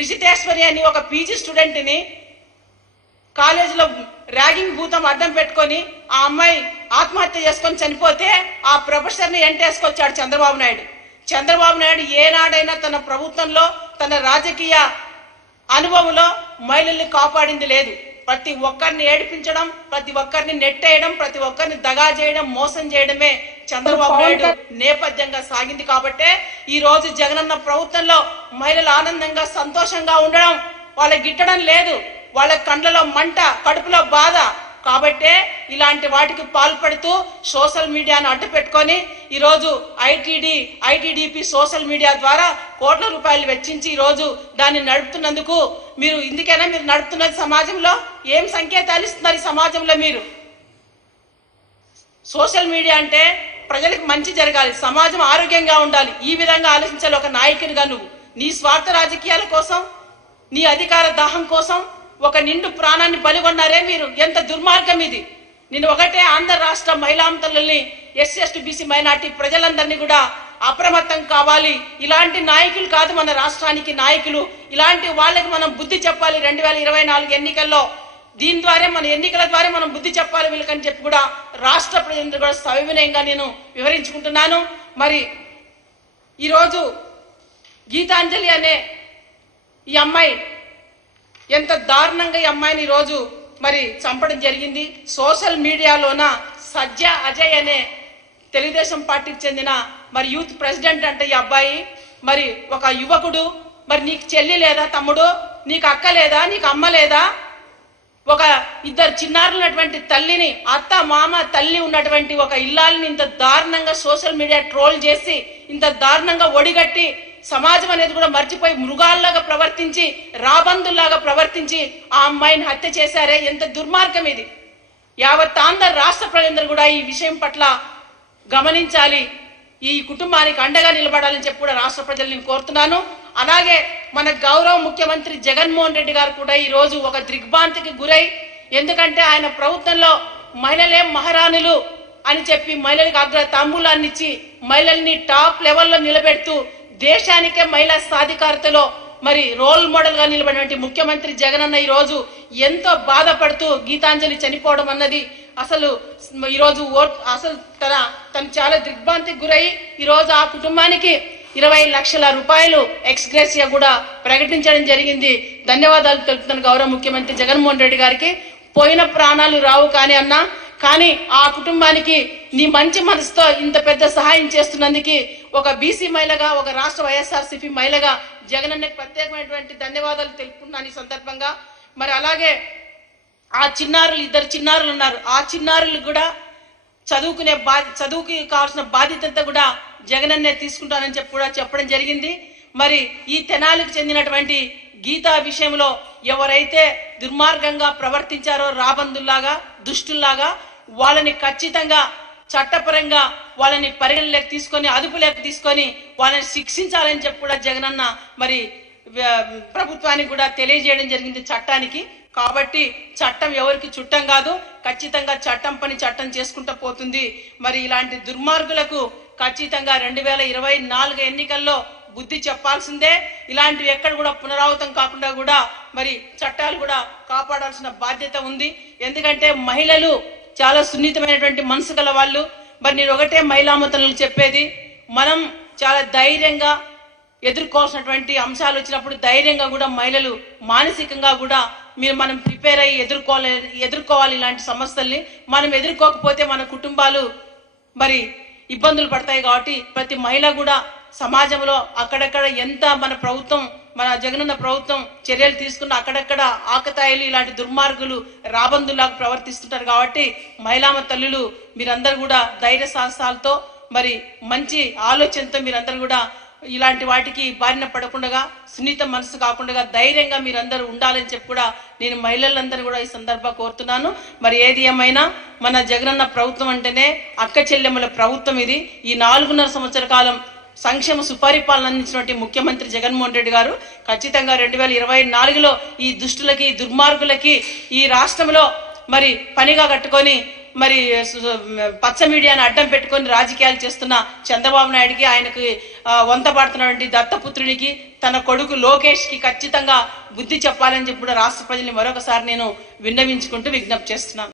రిషితేశ్వరి అని ఒక PG student ని కాలేజీలో ర్యాగింగ్ భూతం అడ్డం పెట్టుకొని ఆ అమ్మాయి ఆత్మహత్య చేసుకొని చనిపోతే ఆ ప్రొఫెసర్ ని ఎంటేసుకొచ్చాడు చంద్రబాబు నాయుడు. చంద్రబాబు నాయుడు ఏనాడైనా తన ప్రభుత్వంలో తన రాజకీయ అనుభవంలో మహిళల్ని కాపాడింది లేదు. ప్రతి ఒక్కరిని ఏడిపించడం, ప్రతి ఒక్కరిని నెట్టేయడం, ప్రతి ఒక్కరిని దగా చేయడం, మోసం చేయడమే చంద్రబాబు నాయుడు నేపథ్యంగా సాగింది. కాబట్టే ఈ రోజు జగనన్న ప్రభుత్వంలో మహిళలు ఆనందంగా సంతోషంగా ఉండడం, వాళ్ళకి గిట్టడం లేదు. వాళ్ళ కండ్లలో మంట, కడుపులో బాధ. కాబట్టే ఇలాంటి వాటికి పాల్పడుతూ సోషల్ మీడియాను అడ్డు పెట్టుకొని ఈరోజు ఐటీడీపీ సోషల్ మీడియా ద్వారా కోట్ల రూపాయలు వెచ్చించి ఈరోజు దాన్ని నడుపుతున్నందుకు మీరు ఇందుకైనా మీరు నడుపుతున్నది సమాజంలో ఏం సంకేతాలు ఇస్తున్నారు? ఈ సమాజంలో మీరు సోషల్ మీడియా అంటే ప్రజలకు మంచి జరగాలి, సమాజం ఆరోగ్యంగా ఉండాలి, ఈ విధంగా ఆలోచించాలి ఒక నాయకునిగా. నువ్వు నీ స్వార్థ రాజకీయాల కోసం, నీ అధికార దాహం కోసం ఒక నిండు ప్రాణాన్ని బలిగొన్నారే మీరు. ఎంత దుర్మార్గం ఇది! నేను ఒకటే ఆంధ్ర రాష్ట్ర మహిళాంతరుల్ని, ఎస్సీ బీసీ మైనార్టీ ప్రజలందరినీ కూడా అప్రమత్తం కావాలి. ఇలాంటి నాయకులు కాదు మన రాష్ట్రానికి నాయకులు. ఇలాంటి వాళ్ళకి మనం బుద్ధి చెప్పాలి 2024 ఎన్నికల్లో. దీని ద్వారా మన ఎన్నికల ద్వారా మనం బుద్ధి చెప్పాలి వీళ్ళకని చెప్పి కూడా రాష్ట్ర ప్రజలందరూ కూడా సవినయంగా నేను వివరించుకుంటున్నాను. మరి ఈరోజు గీతాంజలి అనే ఈ అమ్మాయి ఎంత దారుణంగా ఈ అమ్మాయిని ఈరోజు మరి చంపడం జరిగింది. సోషల్ మీడియాలోన సజ్జ అజయ్ అనే తెలుగుదేశం పార్టీకి చెందిన మరి యూత్ ప్రెసిడెంట్ అంటే ఈ అబ్బాయి. మరి ఒక యువకుడు, మరి నీకు చెల్లి లేదా తమ్ముడు, నీకు అక్క లేదా, నీకు అమ్మ లేదా? ఒక ఇద్దరు చిన్నారులు ఉన్నటువంటి తల్లిని, అత్త మామ తల్లి ఉన్నటువంటి ఒక ఇల్లాలని ఇంత దారుణంగా సోషల్ మీడియా ట్రోల్ చేసి, ఇంత దారుణంగా ఒడిగట్టి సమాజం అనేది కూడా మర్చిపోయి మృగాల్లాగా ప్రవర్తించి, రాబందుల్లాగా ప్రవర్తించి ఆ అమ్మాయిని హత్య చేశారే, ఎంత దుర్మార్గం ఇది! యావత్ ఆంధ్ర రాష్ట్ర ప్రజలందరూ కూడా ఈ విషయం పట్ల గమనించాలి, ఈ కుటుంబానికి అండగా నిలబడాలని చెప్పి కూడా రాష్ట్ర ప్రజలు నేను కోరుతున్నాను. అలాగే మన గౌరవ ముఖ్యమంత్రి జగన్మోహన్ రెడ్డి గారు కూడా ఈ రోజు ఒక దిగ్భ్రాంతికి గురై, ఎందుకంటే ఆయన ప్రభుత్వంలో మహిళలే మహారాణులు అని చెప్పి మహిళలకు అగ్ర తాంబూలాన్ని ఇచ్చి మహిళల్ని టాప్ లెవెల్లో నిలబెడుతూ దేశానికే మహిళా సాధికారతలో మరి రోల్ మోడల్ గా నిలబడినటువంటి ముఖ్యమంత్రి జగనన్న ఈ రోజు ఎంతో బాధపడుతూ గీతాంజలి చనిపోవడం అన్నది అసలు ఈరోజు తను చాలా దిగ్భ్రాంతికి గురై ఈరోజు ఆ కుటుంబానికి 20 లక్షల రూపాయలు ఎక్స్గ్రేసియా కూడా ప్రకటించడం జరిగింది. ధన్యవాదాలు తెలుపుతున్న గౌరవ ముఖ్యమంత్రి జగన్మోహన్ రెడ్డి గారికి. పోయిన ప్రాణాలు రావు కానీ ఆ కుటుంబానికి నీ మంచి మనసుతో ఇంత పెద్ద సహాయం చేస్తున్నందుకు ఒక బీసీ మహిళగా, ఒక రాష్ట్ర వైఎస్ఆర్సీపీ మహిళగా జగనన్నకి ప్రత్యేకమైనటువంటి ధన్యవాదాలు తెలుపుతున్నాను ఈ సందర్భంగా. మరి అలాగే ఆ చిన్నారులు, ఇద్దరు చిన్నారులు ఉన్నారు, ఆ చిన్నారులు కూడా చదువుకి కావాల్సిన బాధ్యత కూడా జగనన్నే తీసుకుంటానని చెప్పి కూడా చెప్పడం జరిగింది. మరి ఈ తెనాలికి చెందినటువంటి గీతా విషయంలో ఎవరైతే దుర్మార్గంగా ప్రవర్తించారో, రాబందుల్లాగా, దుష్టుల్లాగా, వాళ్ళని ఖచ్చితంగా చట్టపరంగా వాళ్ళని పరిగణలోకి తీసుకొని, అదుపులోకి తీసుకొని వాళ్ళని శిక్షించాలని చెప్పి కూడా జగనన్న మరి ప్రభుత్వానికి కూడా తెలియజేయడం జరిగింది, చట్టానికి. కాబట్టి చట్టం ఎవరికి చుట్టం కాదు, ఖచ్చితంగా చట్టం పని చట్టం చేసుకుంటూ పోతుంది. మరి ఇలాంటి దుర్మార్గులకు ఖచ్చితంగా 2024 ఎన్నికల్లో బుద్ధి చెప్పాల్సిందే. ఇలాంటివి ఎక్కడ కూడా పునరావృతం కాకుండా కూడా మరి చట్టాలు కూడా కాపాడాల్సిన బాధ్యత ఉంది. ఎందుకంటే మహిళలు చాలా సున్నితమైనటువంటి మనసు గల వాళ్ళు. మరి నేను ఒకటే మహిళామతలకు చెప్పేది, మనం చాలా ధైర్యంగా ఎదుర్కోవాల్సినటువంటి అంశాలు వచ్చినప్పుడు ధైర్యంగా కూడా మహిళలు మానసికంగా కూడా మనం ప్రిపేర్ అయ్యి ఎదుర్కోవాలి ఇలాంటి సమస్యల్ని. మనం ఎదుర్కోకపోతే మన కుటుంబాలు మరి ఇబ్బందులు పడతాయి. కాబట్టి ప్రతి మహిళ కూడా సమాజంలో అక్కడక్కడ ఎంత మన జగనన్న ప్రభుత్వం చర్యలు తీసుకున్న అక్కడక్కడ ఆకతాయిలు, ఇలాంటి దుర్మార్గులు రాబందులాగా ప్రవర్తిస్తుంటారు. కాబట్టి మహిళామ తల్లులు మీరందరూ కూడా ధైర్య సాహసాలతో మరి మంచి ఆలోచనతో మీరందరూ కూడా ఇలాంటి వాటికి బారిన పడకుండా, సున్నిత మనసు కాకుండా ధైర్యంగా మీరందరూ ఉండాలని చెప్పి కూడా నేను మహిళలందరూ కూడా ఈ సందర్భంగా కోరుతున్నాను. మరి ఏది ఏమైనా మన జగనన్న ప్రభుత్వం అంటేనే అక్క చెల్లెమ్మల ప్రభుత్వం ఇది. ఈ 4.5 సంవత్సరాల కాలం సంక్షేమ సుపరిపాలన అందించినటువంటి ముఖ్యమంత్రి జగన్మోహన్ రెడ్డి గారు ఖచ్చితంగా 2024లో ఈ దుష్టులకి, దుర్మార్గులకి ఈ రాష్ట్రంలో మరి పనిగా కట్టుకొని మరి పచ్చ మీడియాను అడ్డం పెట్టుకొని రాజకీయాలు చేస్తున్న చంద్రబాబు నాయుడికి, ఆయనకు వంత పడుతున్నటువంటి దత్తపుత్రునికి, తన కొడుకు లోకేష్ కి ఖచ్చితంగా బుద్ధి చెప్పాలని చెప్పి రాష్ట్ర ప్రజల్ని మరొకసారి నేను విన్నవించుకుంటూ విజ్ఞప్తి చేస్తున్నాను.